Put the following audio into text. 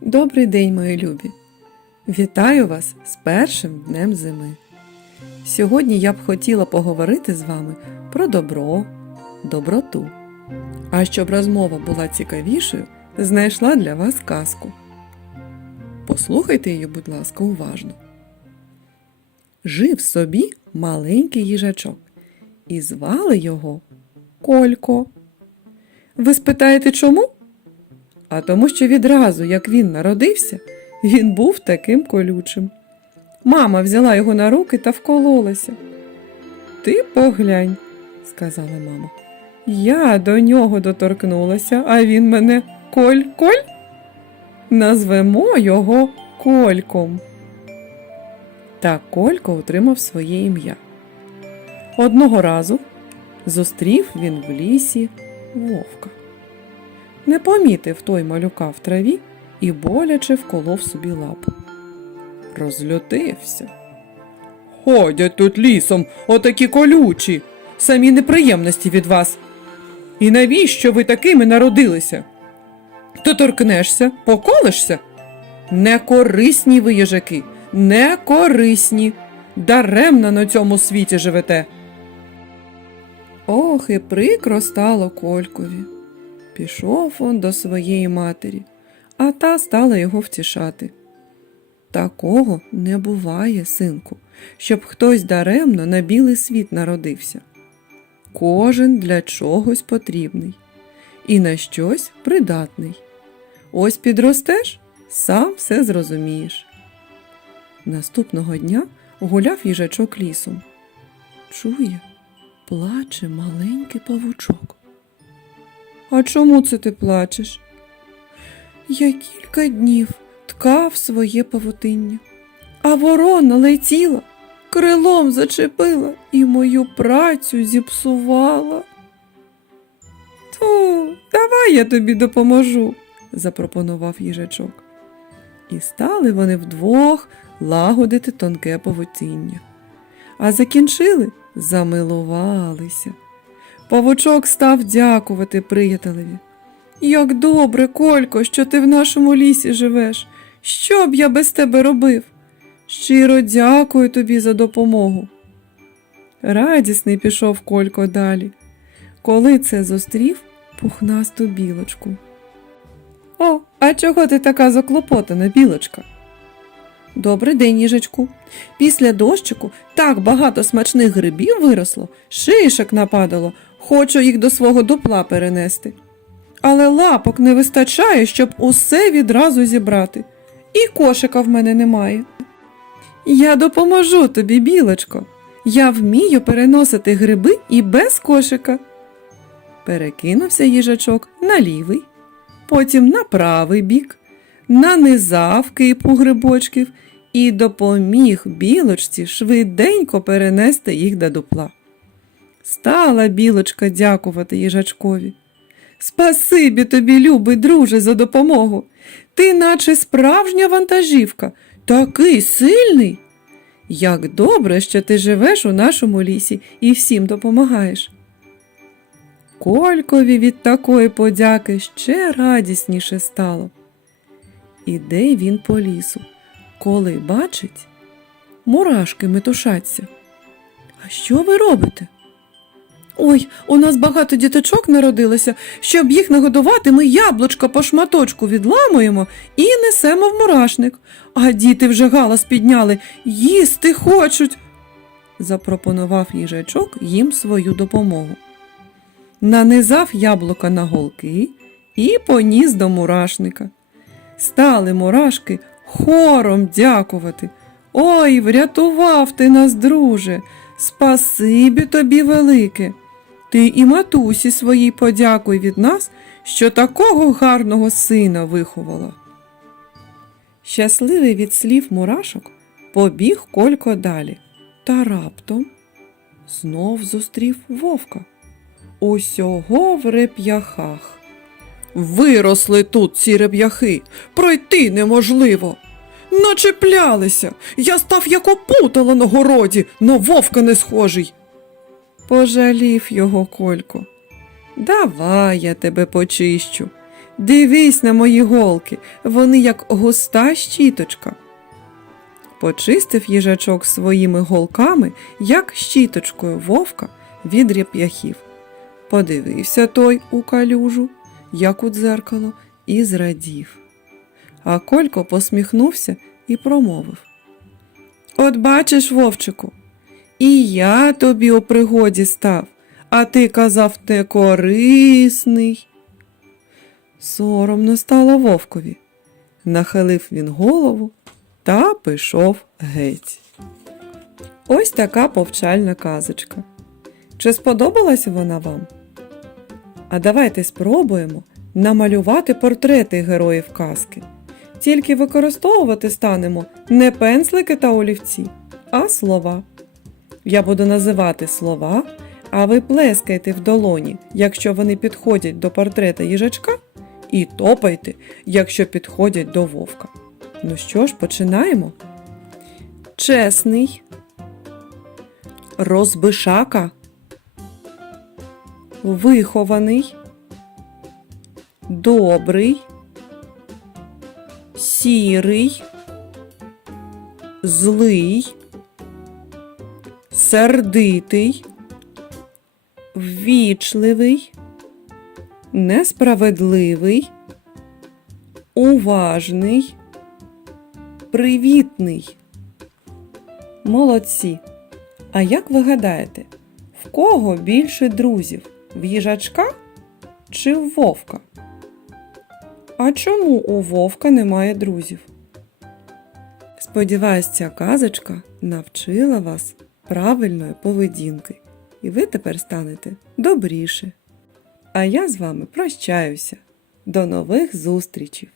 Добрий день, мої любі! Вітаю вас з першим днем зими. Сьогодні я б хотіла поговорити з вами про добро, доброту. А щоб розмова була цікавішою, знайшла для вас казку. Послухайте її, будь ласка, уважно. Жив собі маленький їжачок, і звали його Колько. Ви спитаєте чому? А тому, що відразу, як він народився, він був таким колючим. Мама взяла його на руки та вкололася. Ти поглянь, сказала мама. Я до нього доторкнулася, а він мене коль-коль. Назвемо його Кольком. Так Колько отримав своє ім'я. Одного разу зустрів він в лісі вовка. Не помітив той малюка в траві і боляче вколов собі лапу. Розлютився. Ходять тут лісом отакі колючі, самі неприємності від вас. І навіщо ви такими народилися? То торкнешся, поколишся? Некорисні ви їжаки, некорисні. Даремно на цьому світі живете. Ох, і прикро стало Колькові. Пішов он до своєї матері, а та стала його втішати. Такого не буває, синку, щоб хтось даремно на білий світ народився. Кожен для чогось потрібний і на щось придатний. Ось підростеш, сам все зрозумієш. Наступного дня гуляв їжачок лісом. Чує, плаче маленький павучок. А чому це ти плачеш? Я кілька днів ткав своє павутиння, а ворона летіла, крилом зачепила і мою працю зіпсувала. Ту, давай я тобі допоможу, запропонував їжачок. І стали вони вдвох лагодити тонке павутиння. А закінчили, замилувалися. Павучок став дякувати приятелеві. Як добре, Колько, що ти в нашому лісі живеш. Що б я без тебе робив? Щиро дякую тобі за допомогу. Радісний пішов Колько далі. Коли це зустрів пухнасту білочку. О, а чого ти така заклопотана, білочка? Добрий день, їжачку. Після дощику так багато смачних грибів виросло, шишок нападало, хочу їх до свого дупла перенести. Але лапок не вистачає, щоб усе відразу зібрати. І кошика в мене немає. Я допоможу тобі, білочко. Я вмію переносити гриби і без кошика. Перекинувся їжачок на лівий, потім на правий бік, нанизав кипу грибочків і допоміг білочці швиденько перенести їх до дупла. Стала білочка дякувати їжачкові. Спасибі тобі, любий друже, за допомогу. Ти наче справжня вантажівка, такий сильний. Як добре, що ти живеш у нашому лісі і всім допомагаєш. Колькові від такої подяки ще радісніше стало. Іде він по лісу, коли бачить, мурашки метушаться. А що ви робите? Ой, у нас багато діточок народилося. Щоб їх нагодувати, ми яблучко по шматочку відламуємо і несемо в мурашник. А діти вже галас підняли, їсти хочуть. Запропонував їжачок їм свою допомогу. Нанизав яблука на голки і поніс до мурашника. Стали мурашки хором дякувати. Ой, врятував ти нас, друже. Спасибі тобі велике. Ти і матусі своїй подякуй від нас, що такого гарного сина виховала. Щасливий від слів мурашок, побіг Колько далі, та раптом знов зустрів вовка. Усього в реп'яхах. Виросли тут ці реп'яхи, пройти неможливо. Начеплялися, я став як опутала на городі, на вовка не схожий. Пожалів його Колько. Давай я тебе почищу. Дивись на мої голки, вони як густа щіточка. Почистив їжачок своїми голками, як щіточкою вовка від реп'яхів. Подивився той у калюжу, як у дзеркало, і зрадів. А Колько посміхнувся і промовив. От бачиш, вовчику, і я тобі у пригоді став, а ти казав не корисний. Соромно стало вовкові. Нахилив він голову та пішов геть. Ось така повчальна казочка. Чи сподобалася вона вам? А давайте спробуємо намалювати портрети героїв казки. Тільки використовувати станемо не пензлики та олівці, а слова. Я буду називати слова, а ви плескайте в долоні, якщо вони підходять до портрета їжачка, і топайте, якщо підходять до вовка. Ну що ж, починаємо. Чесний, розбишака, вихований, добрий, сірий, злий, сердитий, ввічливий, несправедливий, уважний, привітний. Молодці. А як ви гадаєте, в кого більше друзів? В їжачка чи в вовка? А чому у вовка немає друзів? Сподіваюсь, ця казочка навчила вас правильної поведінки, і ви тепер станете добріше. А я з вами прощаюся. До нових зустрічей!